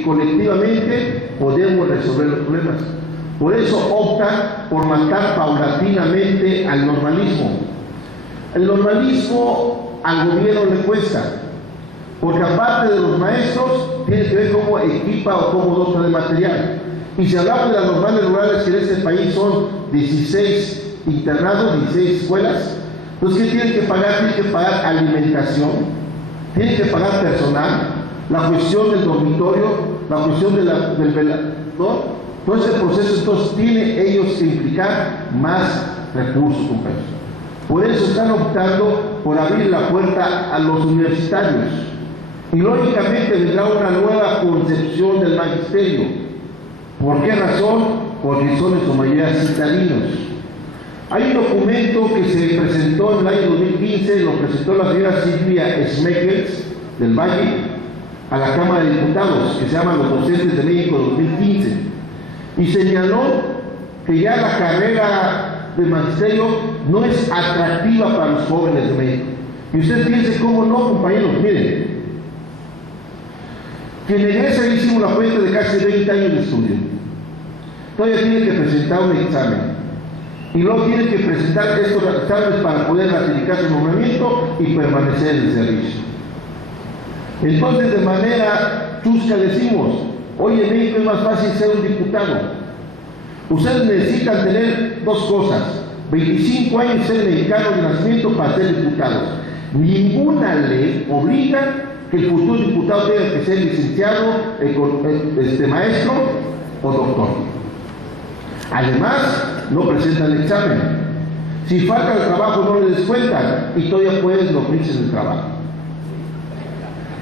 que colectivamente podemos resolver los problemas. Por eso opta por matar paulatinamente al normalismo. El normalismo al gobierno le cuesta, porque aparte de los maestros, tiene que ver cómo equipa o cómo dota de material. Y si hablamos de las normales rurales, que en este país son 16 internados, 16 escuelas, entonces ¿qué tienen que pagar? Tienen que pagar alimentación, tienen que pagar personal, la cuestión del dormitorio, la cuestión del velador. Todo ese proceso entonces tiene ellos que implicar más recursos, compañeros. Por eso están optando por abrir la puerta a los universitarios. Y lógicamente vendrá una nueva concepción del magisterio. ¿Por qué razón? Porque son en su mayoría citadinos. Hay un documento que se presentó en el año 2015, lo presentó la señora Silvia Schmeckels del Valle a la Cámara de Diputados, que se llama Los Docentes de México 2015, y señaló que ya la carrera de magisterio no es atractiva para los jóvenes de México. Y usted piense cómo no, compañeros. Miren, quien egresa, hicimos la cuenta de casi 20 años de estudio, todavía tiene que presentar un examen y luego tiene que presentar estos exámenes para poder ratificar su nombramiento y permanecer en el servicio. Entonces, de manera chusca decimos, hoy en México es más fácil ser un diputado. Ustedes necesitan tener dos cosas: 25 años ser mexicano de nacimiento para ser diputado. Ninguna ley obliga que el futuro diputado tenga que ser licenciado, maestro o doctor. Además, no presentan el examen. Si falta el trabajo, no le descuentan y todavía pueden dormirse en el trabajo.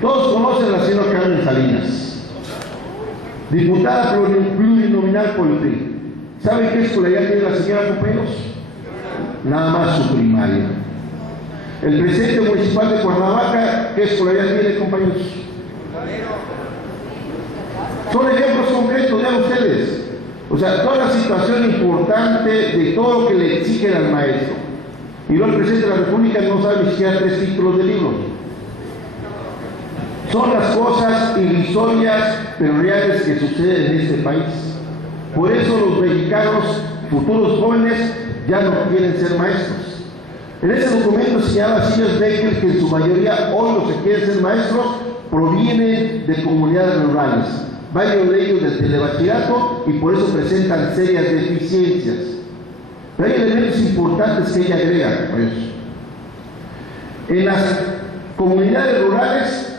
Todos conocen a la señora Carmen Salinas, diputada plurinominal por el PRI. ¿Saben qué escolaridad tiene la señora, compañeros? Nada más su primaria. El presidente municipal de Cuernavaca, ¿qué escolaridad tiene, compañeros? Son ejemplos concretos, vean ustedes. O sea, toda la situación importante de todo lo que le exigen al maestro. Y luego el presidente de la República no sabe ni siquiera 3 títulos de libros. Son las cosas irrisorias, pero reales, que suceden en este país. Por eso los mexicanos, futuros jóvenes, ya no quieren ser maestros. En ese documento señala Silvia Schmeckels que en su mayoría hoy los que quieren ser maestros provienen de comunidades rurales, varios de ellos del telebachillerato, y por eso presentan serias deficiencias. Pero hay elementos importantes que ella agrega. En las comunidades rurales,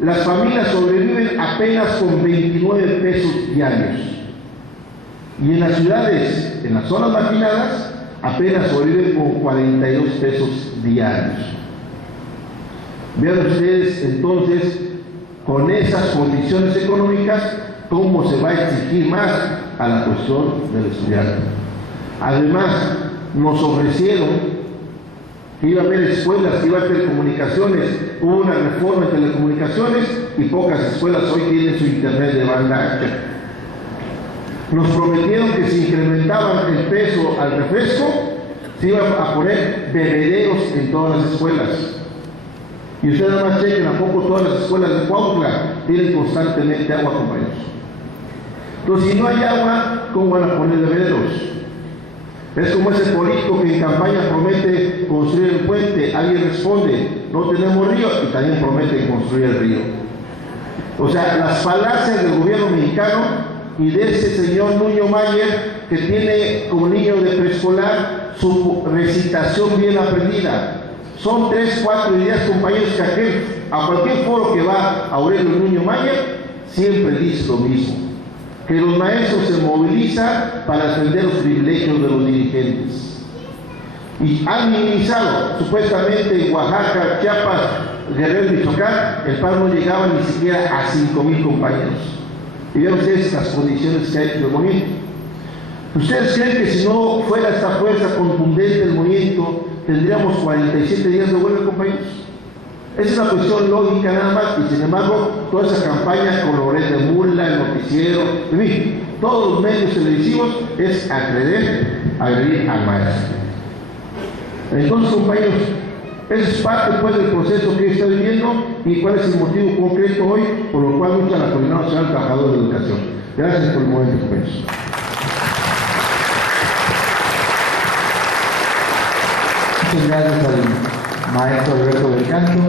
las familias sobreviven apenas con 29 pesos diarios. Y en las ciudades, en las zonas marginadas, apenas sobreviven con 42 pesos diarios. Vean ustedes entonces, con esas condiciones económicas, cómo se va a exigir más a la cuestión del estudiante. Además, nos ofrecieron que iba a haber escuelas, que iba a haber telecomunicaciones. Hubo una reforma en telecomunicaciones y pocas escuelas hoy tienen su internet de banda ancha. Nos prometieron que si incrementaban el peso al refresco, se iban a poner bebederos en todas las escuelas. Y ustedes nada más chequen, ¿a poco todas las escuelas de Cuautla tienen constantemente agua, compañeros? Entonces, si no hay agua, ¿cómo van a poner bebederos? Es como ese político que en campaña promete construir el puente, alguien responde, no tenemos río, y también promete construir el río. O sea, las falacias del gobierno mexicano y de ese señor Nuño Mayer, que tiene como niño de preescolar su recitación bien aprendida. Son 3, 4 ideas, compañeros, que a cualquier foro que va Aurelio Nuño Mayer siempre dice lo mismo: que los maestros se movilizan para defender los privilegios de los dirigentes. Y han minimizado, supuestamente en Oaxaca, Chiapas, Guerrero y Michoacán, el paro no llegaba ni siquiera a 5,000 compañeros. Y vean ustedes las condiciones que hay del movimiento. ¿Ustedes creen que si no fuera esta fuerza contundente del movimiento, tendríamos 47 días de huelga, compañeros? Esa es una cuestión lógica nada más, y sin embargo, toda esa campaña con Loret de Mula, el noticiero, en fin, todos los medios televisivos es agredir al maestro. Entonces, compañeros, Eso es parte pues del proceso que está viviendo y cuál es el motivo concreto hoy por lo cual lucha la Coordinadora Nacional de Trabajadores de Educación. Gracias por el momento, compañeros. Muchas gracias al maestro Alberto del Canto.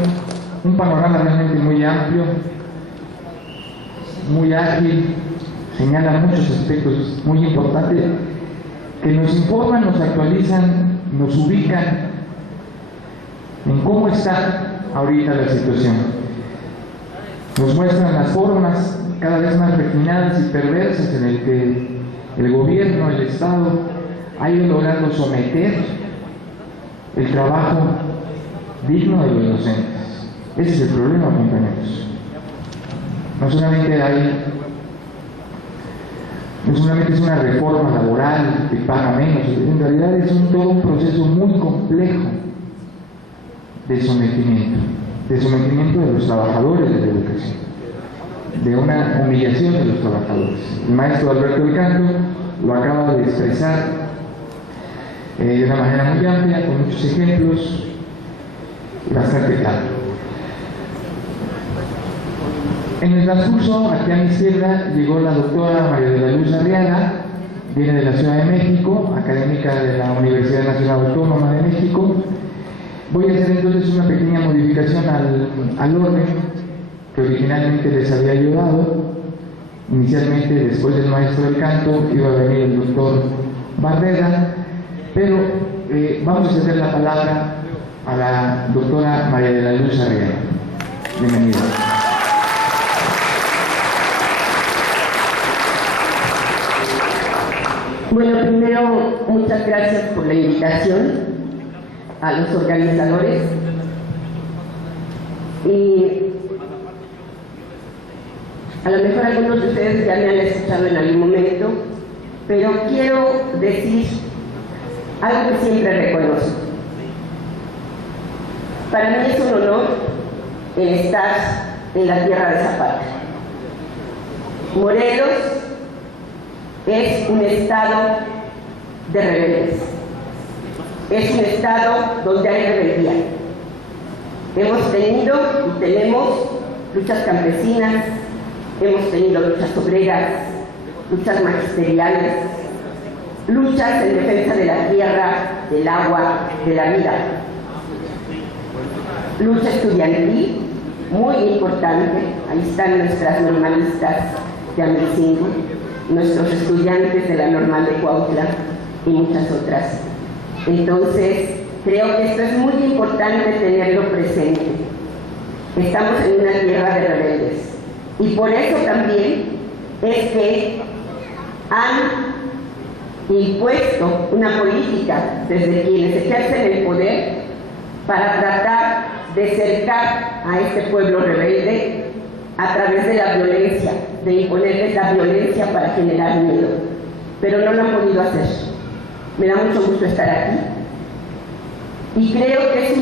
Un panorama realmente muy amplio, muy ágil, señala muchos aspectos muy importantes que nos informan, nos actualizan, nos ubican en cómo está ahorita la situación. Nos muestran las formas cada vez más refinadas y perversas en el que el gobierno, el Estado, ha ido logrando someter el trabajo digno de los docentes. Ese es el problema, compañeros. No solamente es una reforma laboral que paga menos, en realidad es todo un proceso muy complejo de sometimiento de los trabajadores de la educación, de una humillación de los trabajadores. El maestro Alberto del Canto lo acaba de expresar de una manera muy amplia, con muchos ejemplos, bastante claro. En el transcurso, aquí a mi izquierda, llegó la doctora María de la Luz Arriaga, viene de la Ciudad de México, académica de la Universidad Nacional Autónoma de México. Voy a hacer entonces una pequeña modificación al orden que originalmente les había ayudado. Inicialmente, después del maestro del canto, iba a venir el doctor Barrera, pero vamos a ceder la palabra a la doctora María de la Luz Arriaga. Bienvenida. Bueno, primero, muchas gracias por la invitación a los organizadores. Y a lo mejor algunos de ustedes ya me han escuchado en algún momento, pero quiero decir algo que siempre reconozco. Para mí es un honor el estar en la tierra de Zapata. Morelos es un estado de rebeldes. Es un estado donde hay rebeldía. Hemos tenido y tenemos luchas campesinas, hemos tenido luchas obreras, luchas magisteriales, luchas en defensa de la tierra, del agua, de la vida. Lucha estudiantil, muy importante. Ahí están nuestras normalistas de Amelcingo, nuestros estudiantes de la Normal de Cuautla y muchas otras. Entonces, creo que esto es muy importante tenerlo presente. Estamos en una tierra de rebeldes y por eso también es que han impuesto una política desde quienes ejercen el poder para tratar de cercar a este pueblo rebelde a través de la violencia, de imponerles la violencia para generar miedo. Pero no lo han podido hacer. Me da mucho gusto estar aquí. Y creo que es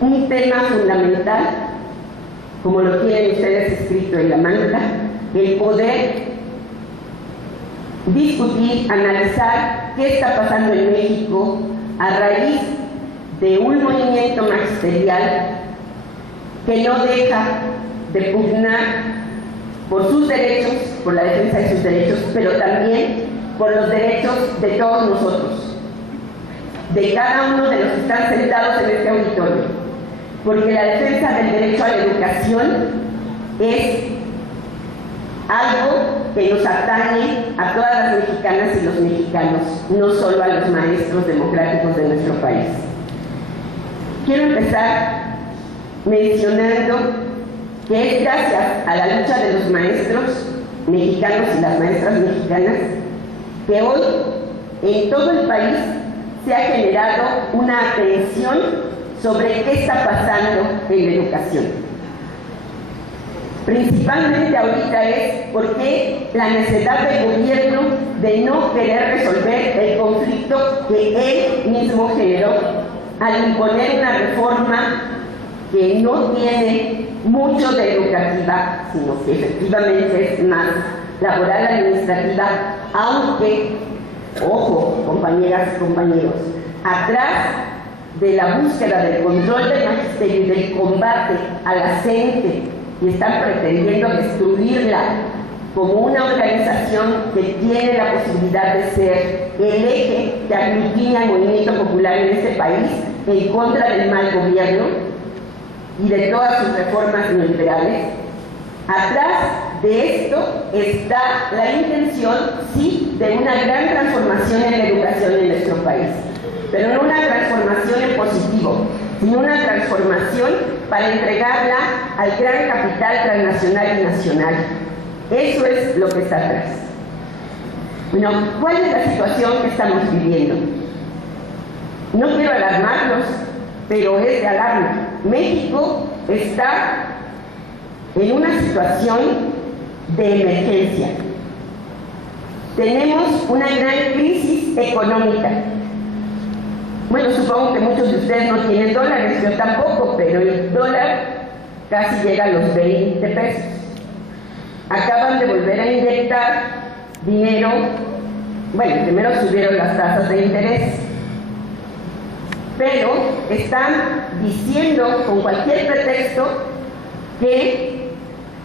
un tema fundamental, como lo tienen ustedes escrito en la manta, el poder discutir, analizar qué está pasando en México a raíz de un movimiento magisterial que no deja de pugnar por sus derechos, por la defensa de sus derechos, pero también por los derechos de todos nosotros, de cada uno de los que están sentados en este auditorio, porque la defensa del derecho a la educación es algo que nos atañe a todas las mexicanas y los mexicanos, no solo a los maestros democráticos de nuestro país. Quiero empezar mencionando que es gracias a la lucha de los maestros mexicanos y las maestras mexicanas que hoy en todo el país se ha generado una atención sobre qué está pasando en la educación. Principalmente ahorita es porque la necesidad del gobierno de no querer resolver el conflicto que él mismo generó al imponer una reforma que no tiene mucho de educativa, sino que efectivamente es más laboral administrativa, aunque, ojo, compañeras y compañeros, atrás de la búsqueda del control del magisterio y del combate a la gente, y están pretendiendo destruirla como una organización que tiene la posibilidad de ser el eje que aglutina al movimiento popular en este país en contra del mal gobierno y de todas sus reformas neoliberales. Atrás de esto está la intención, sí, de una gran transformación en la educación en nuestro país, pero no una transformación en positivo, sino una transformación para entregarla al gran capital transnacional y nacional. Eso es lo que está atrás. Bueno, ¿cuál es la situación que estamos viviendo? No quiero alarmarlos, pero es de alarma. México está en una situación de emergencia. Tenemos una gran crisis económica. Bueno, supongo que muchos de ustedes no tienen dólares, yo tampoco, pero el dólar casi llega a los 20 pesos. Acaban de volver a inyectar dinero. Bueno, primero subieron las tasas de interés, pero están diciendo con cualquier pretexto que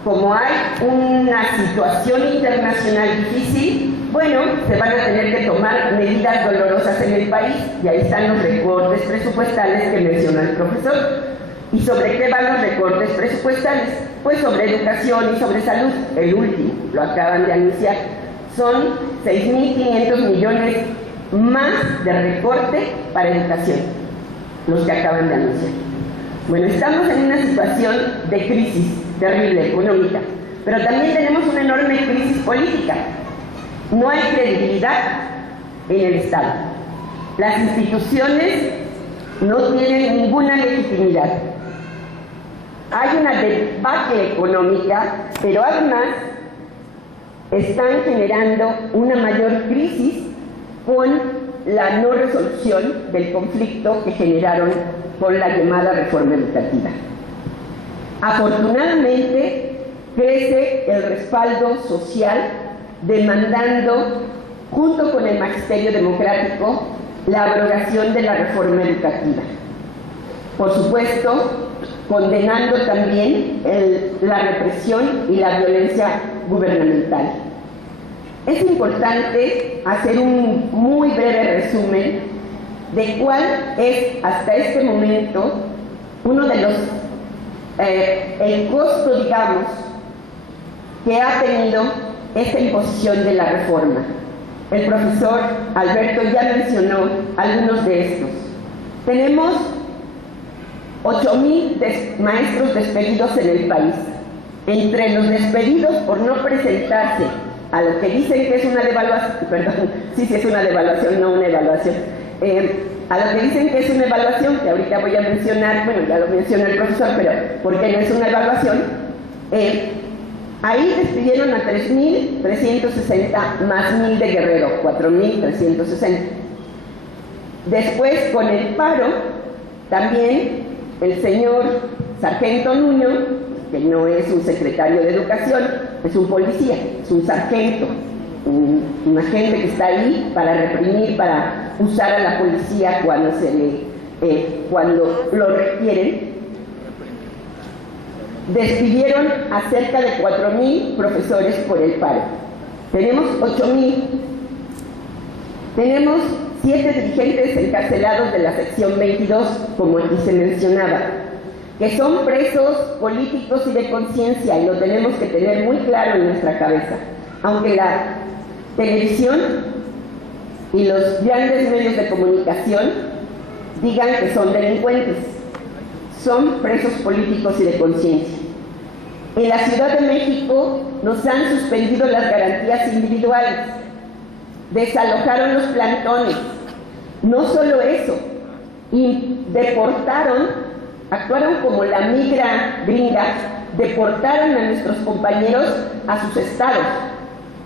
como hay una situación internacional difícil, bueno, se van a tener que tomar medidas dolorosas en el país, y ahí están los recortes presupuestales que mencionó el profesor. ¿Y sobre qué van los recortes presupuestales? Pues sobre educación y sobre salud. El último, lo acaban de anunciar, son 6.500 millones más de recorte para educación, los que acaban de anunciar. Bueno, estamos en una situación de crisis terrible económica, pero también tenemos una enorme crisis política. No hay credibilidad en el Estado. Las instituciones no tienen ninguna legitimidad. Hay una debacle económica, pero además están generando una mayor crisis con la no resolución del conflicto que generaron con la llamada reforma educativa. Afortunadamente, crece el respaldo social demandando, junto con el magisterio democrático, la abrogación de la reforma educativa. Por supuesto, condenando también la represión y la violencia gubernamental. Es importante hacer un muy breve resumen de cuál es hasta este momento uno de los el costo, digamos, que ha tenido esta imposición de la reforma. El profesor Alberto ya mencionó algunos de estos. Tenemos 8,000 maestros despedidos en el país. Entre los despedidos por no presentarse a lo que dicen que es una devaluación, perdón, sí es una devaluación, no una evaluación, a lo que dicen que es una evaluación, que ahorita voy a mencionar, bueno, ya lo mencionó el profesor, pero ¿por qué no es una evaluación? Ahí despidieron a 3.360 más 1,000 de Guerrero, 4.360. Después, con el paro, también el señor Sargento Nuño, que no es un secretario de Educación, es un policía, es un sargento, un agente que está ahí para reprimir, para usar a la policía cuando lo requieren. Despidieron a cerca de 4,000 profesores por el paro. Tenemos 8,000. Tenemos 7 dirigentes encarcelados de la sección 22, como aquí se mencionaba, que son presos políticos y de conciencia, y lo tenemos que tener muy claro en nuestra cabeza. Aunque la televisión y los grandes medios de comunicación digan que son delincuentes, son presos políticos y de conciencia. En la Ciudad de México nos han suspendido las garantías individuales, desalojaron los plantones. No solo eso, y deportaron, actuaron como la migra gringa, deportaron a nuestros compañeros a sus estados,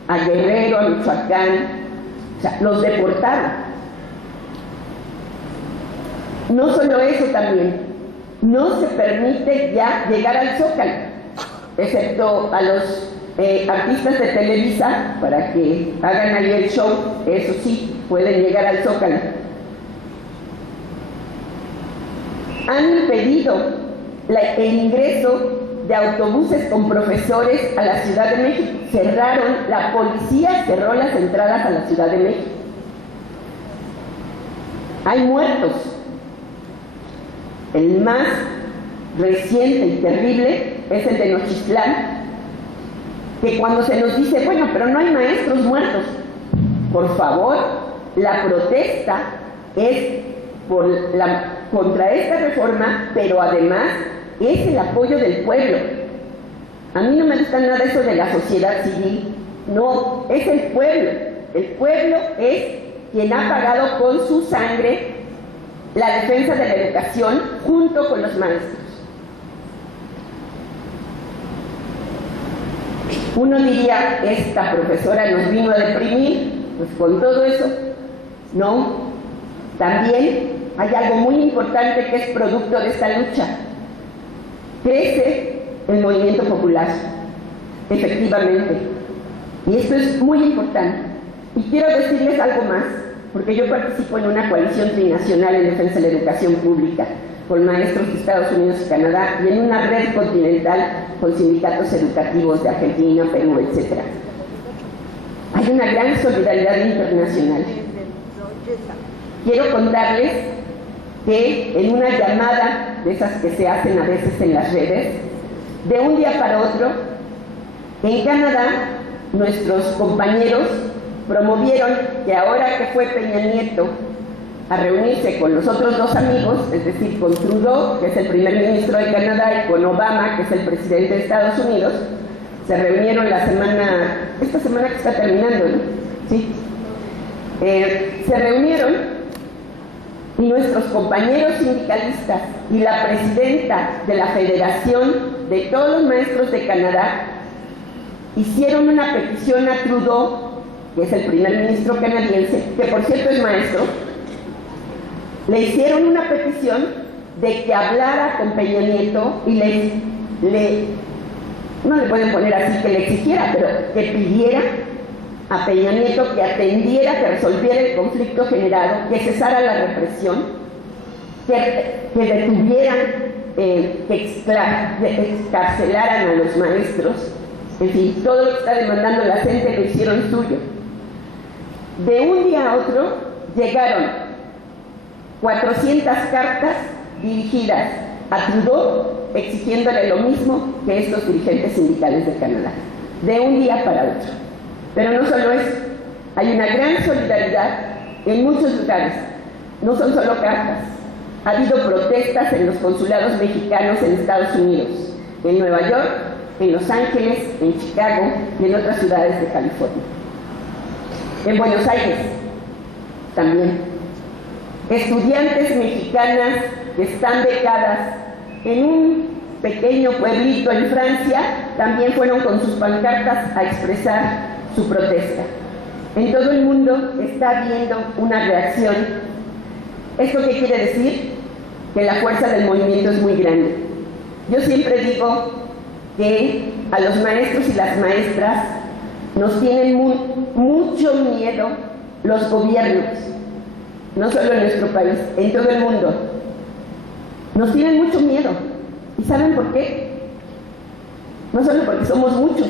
a Guerrero, a Michoacán, o sea, los deportaron. No solo eso, también, no se permite ya llegar al Zócalo, excepto a los artistas de Televisa, para que hagan ahí el show, eso sí, pueden llegar al Zócalo. han impedido el ingreso de autobuses con profesores a la Ciudad de México. La policía cerró las entradas a la Ciudad de México. Hay muertos. El más reciente y terrible es el de Nochistlán, que cuando se nos dice, bueno, pero no hay maestros muertos, por favor, la protesta es contra esta reforma, pero además es el apoyo del pueblo. A mí no me gusta nada eso de la sociedad civil, no, es el pueblo. El pueblo es quien ha pagado con su sangre la defensa de la educación junto con los maestros. Uno diría, esta profesora nos vino a deprimir, pues con todo eso, no. También hay algo muy importante que es producto de esta lucha. Crece el movimiento popular, efectivamente. Y esto es muy importante. Y quiero decirles algo más, porque yo participo en una coalición trinacional en defensa de la educación pública, con maestros de Estados Unidos y Canadá, y en una red continental con sindicatos educativos de Argentina, Perú, etc. Hay una gran solidaridad internacional. Quiero contarles que en una llamada de esas que se hacen a veces en las redes, de un día para otro, en Canadá, nuestros compañeros promovieron que ahora que fue Peña Nieto a reunirse con los otros dos amigos, es decir, con Trudeau, que es el primer ministro de Canadá, y con Obama, que es el presidente de Estados Unidos, se reunieron esta semana que está terminando, ¿no? Sí. Se reunieron y nuestros compañeros sindicalistas y la presidenta de la Federación de todos los maestros de Canadá hicieron una petición a Trudeau, que es el primer ministro canadiense, que por cierto es maestro. Le hicieron una petición de que hablara con Peña Nieto y no le pueden poner así que le exigiera, pero que pidiera a Peña Nieto que atendiera, que resolviera el conflicto generado, que cesara la represión, que detuvieran, que excarcelaran a los maestros, en fin, todo lo que está demandando la gente lo hicieron suyo. De un día a otro llegaron 400 cartas dirigidas a Trudeau exigiéndole lo mismo que estos dirigentes sindicales de Canadá, de un día para otro. Pero no solo eso, hay una gran solidaridad en muchos lugares, no son solo cartas. Ha habido protestas en los consulados mexicanos en Estados Unidos, en Nueva York, en Los Ángeles, en Chicago y en otras ciudades de California. En Buenos Aires también. Estudiantes mexicanas que están becadas en un pequeño pueblito en Francia también fueron con sus pancartas a expresar su protesta. En todo el mundo está habiendo una reacción. ¿Esto qué quiere decir? Que la fuerza del movimiento es muy grande. Yo siempre digo que a los maestros y las maestras nos tienen mucho miedo los gobiernos, no solo en nuestro país, en todo el mundo. Nos tienen mucho miedo. ¿Y saben por qué? No solo porque somos muchos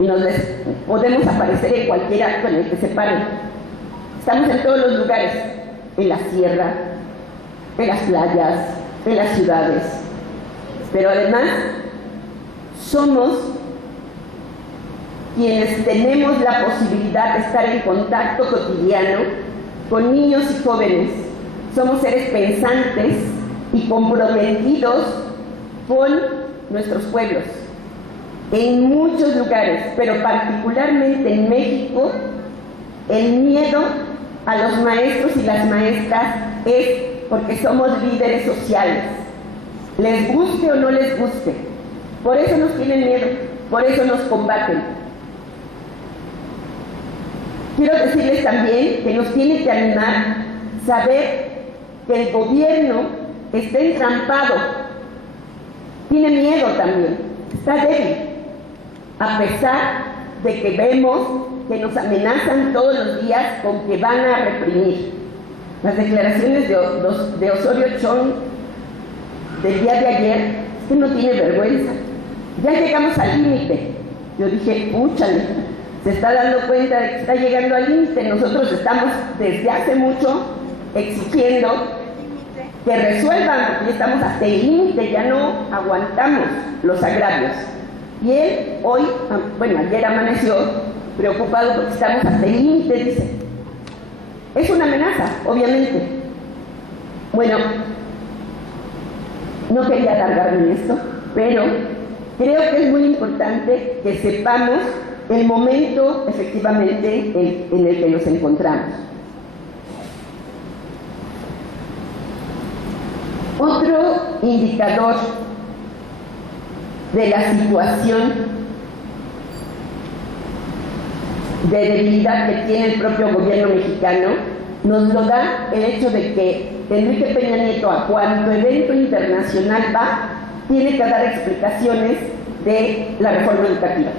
y podemos aparecer en cualquier acto en el que se paren. Estamos en todos los lugares, en la sierra, en las playas, en las ciudades. Pero además, somos quienes tenemos la posibilidad de estar en contacto cotidiano con niños y jóvenes. Somos seres pensantes y comprometidos con nuestros pueblos. En muchos lugares, pero particularmente en México, el miedo a los maestros y las maestras es porque somos líderes sociales. Les guste o no les guste. Por eso nos tienen miedo, por eso nos combaten. Quiero decirles también que nos tiene que animar saber que el gobierno está entrampado, tiene miedo también, está débil, a pesar de que vemos que nos amenazan todos los días con que van a reprimir. Las declaraciones de Osorio Chong del día de ayer, es que no tiene vergüenza. Ya llegamos al límite. Yo dije, púchale, se está dando cuenta de que está llegando al límite. Nosotros estamos desde hace mucho exigiendo que resuelvan, porque ya estamos hasta el límite, ya no aguantamos los agravios. Y él hoy, bueno, ayer amaneció preocupado porque estamos hasta el límite, dice. Es una amenaza, obviamente. Bueno, no quería alargarme en esto, pero creo que es muy importante que sepamos el momento efectivamente en el que nos encontramos. Otro indicador de la situación de debilidad que tiene el propio gobierno mexicano nos lo da el hecho de que Enrique Peña Nieto, a cuanto evento internacional va, tiene que dar explicaciones de la reforma educativa.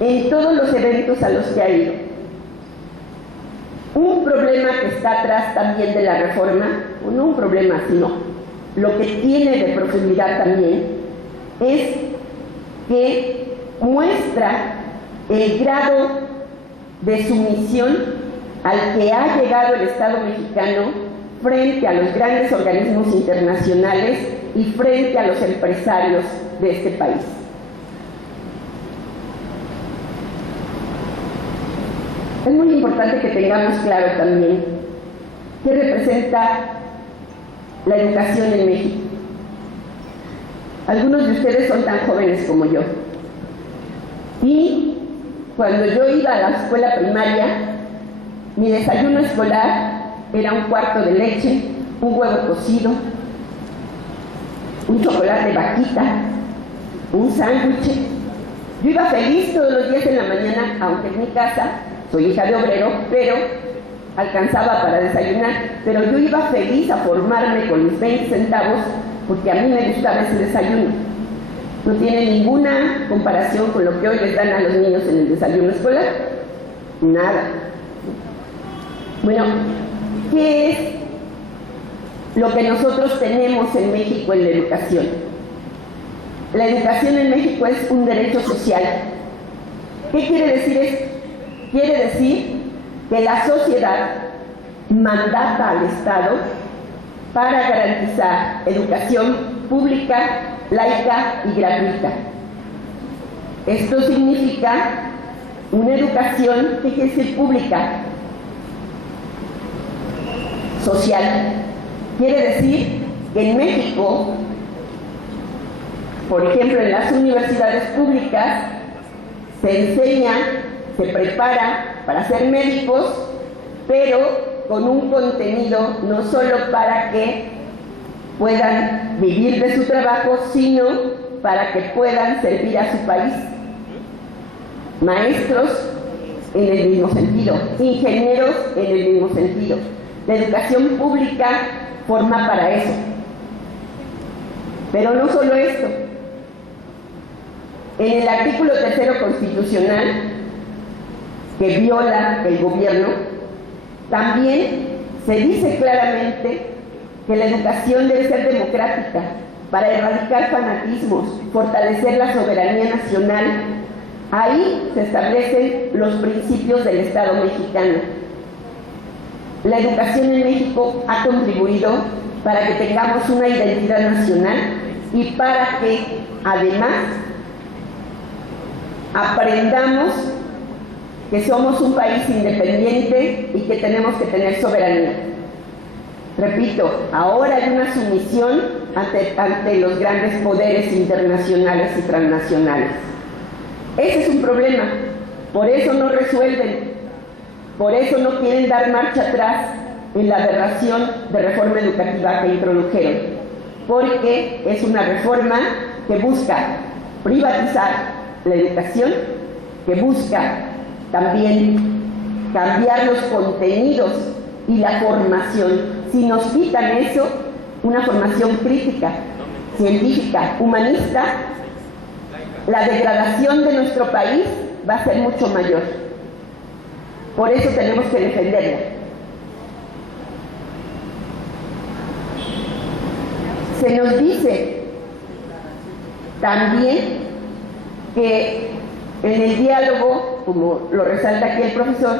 En todos los eventos a los que ha ido. Un problema que está atrás también de la reforma, o no un problema, sino lo que tiene de profundidad también, es que muestra el grado de sumisión al que ha llegado el Estado mexicano frente a los grandes organismos internacionales y frente a los empresarios de este país. Es muy importante que tengamos claro también qué representa la educación en México. Algunos de ustedes son tan jóvenes como yo. Y cuando yo iba a la escuela primaria, mi desayuno escolar era un cuarto de leche, un huevo cocido, un chocolate vaquita, un sándwich. Yo iba feliz todos los días en la mañana, aunque en mi casa soy hija de obrero, pero alcanzaba para desayunar. Pero yo iba feliz a formarme con mis 20 centavos porque a mí me gustaba ese desayuno. No tiene ninguna comparación con lo que hoy les dan a los niños en el desayuno escolar. Nada. Bueno, ¿qué es lo que nosotros tenemos en México en la educación? La educación en México es un derecho social. ¿Qué quiere decir esto? Quiere decir que la sociedad mandata al Estado para garantizar educación pública, laica y gratuita. Esto significa una educación, ¿qué quiere decir pública? Social. Quiere decir que en México, por ejemplo, en las universidades públicas, se enseña, se prepara para ser médicos, pero con un contenido no solo para que puedan vivir de su trabajo, sino para que puedan servir a su país. Maestros en el mismo sentido, ingenieros en el mismo sentido. La educación pública forma para eso. Pero no solo esto. En el artículo 3 constitucional que viola el gobierno, también se dice claramente que la educación debe ser democrática para erradicar fanatismos, fortalecer la soberanía nacional. Ahí se establecen los principios del Estado mexicano. La educación en México ha contribuido para que tengamos una identidad nacional y para que, además, aprendamos que somos un país independiente y que tenemos que tener soberanía. Repito, ahora hay una sumisión ante los grandes poderes internacionales y transnacionales. Ese es un problema, por eso no resuelven, por eso no quieren dar marcha atrás en la aberración de reforma educativa que introdujeron, porque es una reforma que busca privatizar la educación, que busca también cambiar los contenidos y la formación. Si nos quitan eso, una formación crítica, científica, humanista, la degradación de nuestro país va a ser mucho mayor. Por eso tenemos que defenderla. Se nos dice también que en el diálogo, como lo resalta aquí el profesor,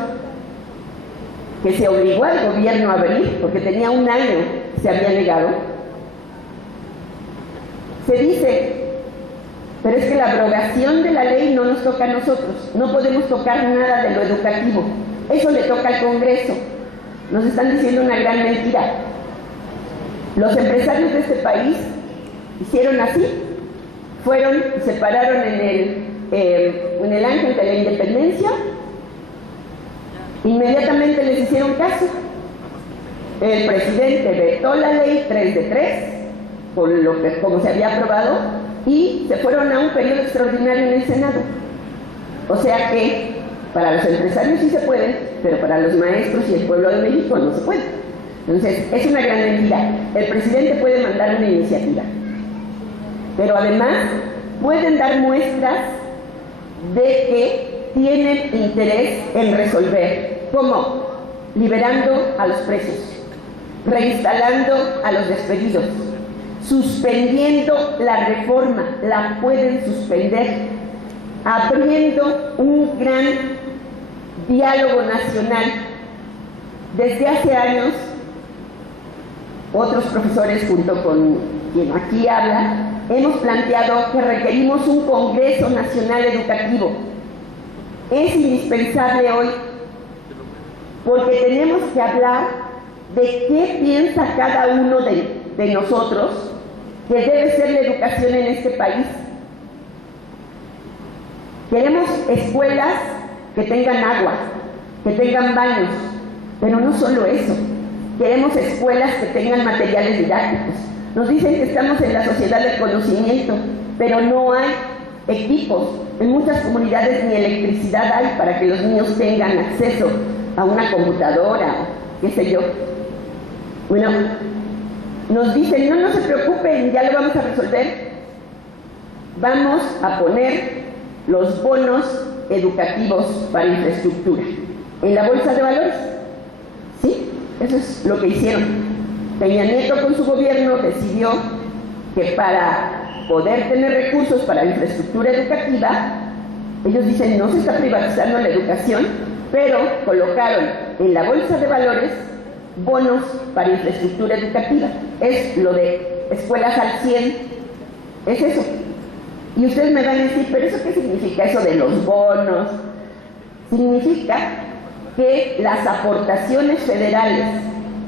que se obligó al gobierno a abrir, porque tenía un año, se había negado, se dice, pero es que la abrogación de la ley no nos toca a nosotros, no podemos tocar nada de lo educativo, eso le toca al Congreso. Nos están diciendo una gran mentira. Los empresarios de este país hicieron así, fueron y se pararon en el ángel de la independencia, inmediatamente les hicieron caso. El presidente vetó la ley 3 de 3, como se había aprobado, y se fueron a un periodo extraordinario en el Senado. O sea que para los empresarios sí se puede, pero para los maestros y el pueblo de México no se puede. Entonces, es una gran mentira. El presidente puede mandar una iniciativa, pero además pueden dar muestras de que tienen interés en resolver. ¿Cómo? Liberando a los presos, reinstalando a los despedidos, suspendiendo la reforma, la pueden suspender, abriendo un gran diálogo nacional. Desde hace años, otros profesores junto con quien aquí habla, hemos planteado que requerimos un Congreso Nacional Educativo. Es indispensable hoy, porque tenemos que hablar de qué piensa cada uno de nosotros que debe ser la educación en este país. Queremos escuelas que tengan agua, que tengan baños, pero no solo eso. Queremos escuelas que tengan materiales didácticos. Nos dicen que estamos en la sociedad del conocimiento, pero no hay equipos. En muchas comunidades ni electricidad hay para que los niños tengan acceso a una computadora, qué sé yo. Bueno, nos dicen, no se preocupen, ya lo vamos a resolver. Vamos a poner los bonos educativos para infraestructura en la bolsa de valores. ¿Sí? Eso es lo que hicieron. Peña Nieto con su gobierno decidió que para poder tener recursos para infraestructura educativa, ellos dicen no se está privatizando la educación, pero colocaron en la bolsa de valores bonos para infraestructura educativa. Es lo de escuelas al 100, es eso. Y ustedes me van a decir, ¿pero eso qué significa, eso de los bonos? Significa que las aportaciones federales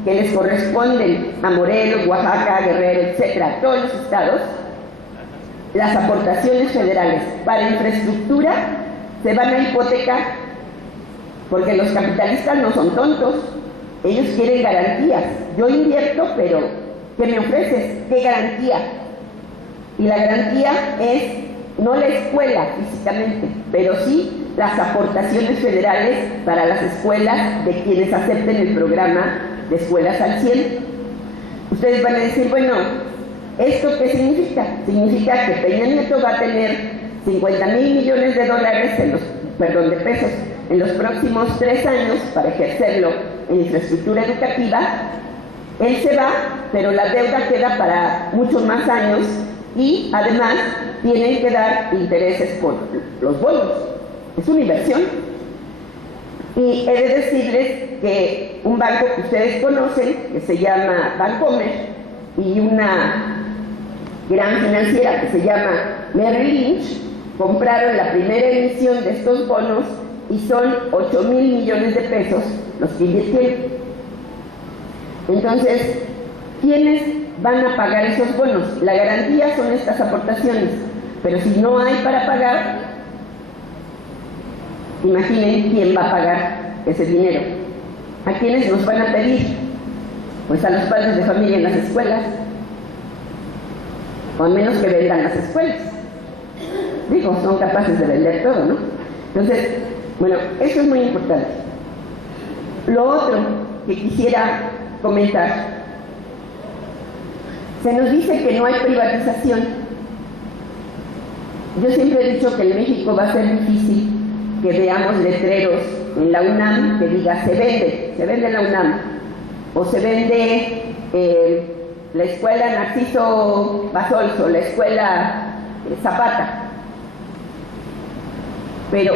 que les corresponden a Morelos, Oaxaca, Guerrero, etcétera, todos los estados, las aportaciones federales para infraestructura se van a hipotecar, porque los capitalistas no son tontos, ellos quieren garantías. Yo invierto, pero ¿qué me ofreces? ¿Qué garantía? Y la garantía es no la escuela físicamente, pero sí las aportaciones federales para las escuelas de quienes acepten el programa de escuelas al 100. Ustedes van a decir, bueno, ¿esto qué significa? Significa que Peña Nieto va a tener 50,000 millones de dólares, de pesos, en los próximos 3 años para ejercerlo en infraestructura educativa. Él se va, pero la deuda queda para muchos más años y además tienen que dar intereses por los bonos. Es una inversión. Y he de decirles que un banco que ustedes conocen, que se llama Bancomer, y una gran financiera que se llama Merrill Lynch, compraron la primera emisión de estos bonos y son 8,000 millones de pesos los que invirtieron. Entonces, ¿quiénes van a pagar esos bonos? La garantía son estas aportaciones, pero si no hay para pagar, imaginen quién va a pagar ese dinero. ¿A quiénes nos van a pedir? Pues a los padres de familia en las escuelas, o a menos que vendan las escuelas. Digo, son capaces de vender todo, ¿no? Entonces, bueno, eso es muy importante. Lo otro que quisiera comentar, se nos dice que no hay privatización. Yo siempre he dicho que en México va a ser difícil que veamos letreros en la UNAM que diga se vende en la UNAM, o se vende la escuela Narciso Basolso, la escuela Zapata. Pero